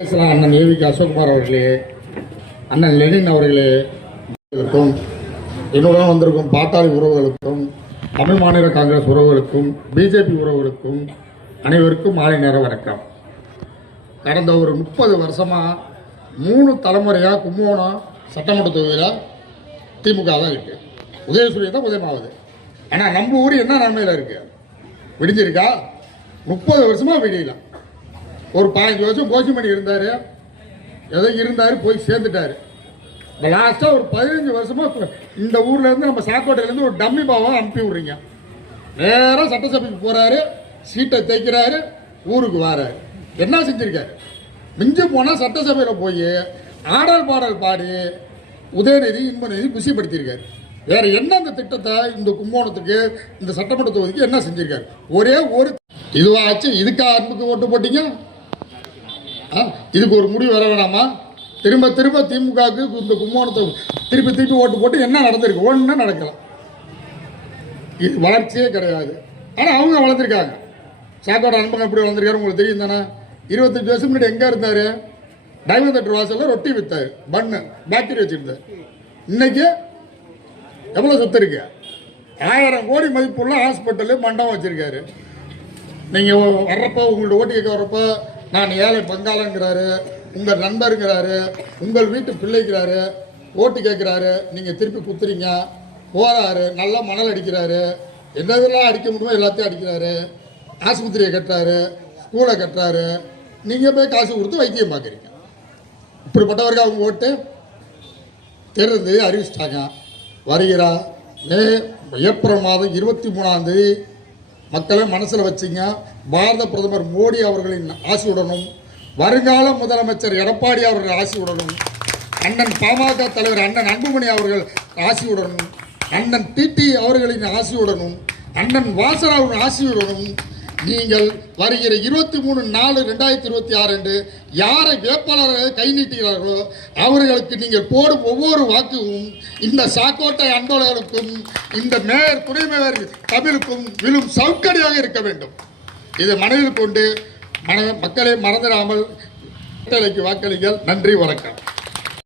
அண்ணன் ஏவிக்கு அசோக்குமார் அவர்களே, அண்ணன் லெனின் அவர்களே, என்னுடன் வந்திருக்கும் பாட்டாளி உறவுகளுக்கும், தமிழ் மாநில காங்கிரஸ் உறவுகளுக்கும், பிஜேபி உறவுகளுக்கும் அனைவருக்கும் மாலை நேர வணக்கம். கடந்த ஒரு 30 வருஷமா 3 தலைமுறையாக கும்பகோணம் சட்டமன்ற தொகுதியில் திமுக தான் இருக்கு. உதயசூரியன் தான் உதயமாகுது. ஆனால் நம்ம ஊர் என்ன நன்மையில் இருக்கு? விடிஞ்சிருக்கா? 30 வருஷமா விடியல. ஒரு 15 வருஷம் கோஷிமணி இருந்தார், ஏதோ இருந்தார், போய் சேர்ந்துட்டார். இந்த லாஸ்ட்டாக ஒரு 15 வருஷமா இந்த ஊர்லேருந்து நம்ம சாக்கோட்டையிலேருந்து ஒரு டம்மி பாவம் அனுப்பி விட்றீங்க. நேராக சட்டசபைக்கு போகிறாரு, சீட்டை தைக்கிறாரு, ஊருக்கு வராரு. என்ன செஞ்சிருக்காரு? மிஞ்சி போனால் சட்டசபையில் போய் ஆடல் பாடல் பாடி உதயநிதி இன்பநிதி குஷிப்படுத்தியிருக்காரு. வேற என்ன அந்த திட்டத்தை இந்த கும்பகோணத்துக்கு, இந்த சட்டமன்ற தொகுதிக்கு என்ன செஞ்சிருக்காரு? ஒரே ஒரு இதுவாச்சு. இதுக்கா அன்புக்கு ஓட்டு போட்டீங்க? இதுக்கு ஒரு முடிவு வர வேணாமா? திரும்ப திரும்ப திமுகவுக்கு இந்த கும்பகோணத்தை திருப்பி ஓட்டு போட்டு என்ன நடந்திருக்கு? ஒன்றும் நடக்கலாம். இது வளர்ச்சியே கிடையாது. ஆனால் அவங்க வளர்ந்துருக்காங்க. சாக்கோட அன்பகம் எப்படி வளர்ந்துருக்காரு உங்களுக்கு தெரியும் தானே? 25 வருஷம் முன்னாடி எங்கே இருந்தார்? டைமண்ட் தட்டு வாசலில் ரொட்டி விற்றாரு, பண்ணு பேக்கரி வச்சுருந்தார். இன்னைக்கு எவ்வளோ சொத்து இருக்கு? 1000 கோடி மதிப்புள்ள ஹாஸ்பிட்டலு மண்டபம் வச்சிருக்காரு. நீங்கள் வர்றப்போ, உங்களோட ஓட்டு கேட்க வர்றப்போ, நான் ஏழை பங்காளங்கிறாரு, உங்கள் நண்பருங்கிறாரு, உங்கள் வீட்டு பிள்ளைங்கிறாரு, ஓட்டு கேட்குறாரு. நீங்கள் திருப்பி குத்துறீங்க. போகிறாரு, நல்லா மணல் அடிக்கிறாரு, என்னதெல்லாம் அடிக்க முடியுமோ எல்லாத்தையும் அடிக்கிறாரு. ஆஸ்பத்திரியை கட்டுறாரு, ஸ்கூலை கட்டுறாரு. நீங்கள் போய் காசு கொடுத்து வைத்தியம் பார்க்குறீங்க. இப்படிப்பட்டவருக்கு அவங்க ஓட்டு தேர்தல் அறிவிச்சிட்டாங்க. வருகிறா ஏப்ரல் மாதம் 23ஆம் தேதி மக்களை மனசில் வச்சிங்க. பாரத பிரதமர் மோடி அவர்களின் ஆசியுடனும், வருங்கால முதலமைச்சர் எடப்பாடி அவர்கள் ஆசியுடனும், அண்ணன் பாமக தலைவர் அண்ணன் அன்புமணி அவர்கள் ஆசியுடனும், அண்ணன் டிடி அவர்களின் ஆசியுடனும், அண்ணன் வாசராவின் ஆசியுடனும் நீங்கள் வருகிற 23/4/2026 அன்று யாரை வேட்பாளரை கை நீட்டுகிறார்களோ அவர்களுக்கு நீங்கள் போடும் ஒவ்வொரு வாக்குவும் இந்த சாக்கோட்டை அன்பர்களுக்கும், இந்த மேயர், துணை மேயர் தமிழுக்கும் விழும் சவுக்கடியாக இருக்க வேண்டும். இதை மனதில் கொண்டு மக்களை மறந்துடாமல் வாக்களிங்கள். நன்றி, வணக்கம்.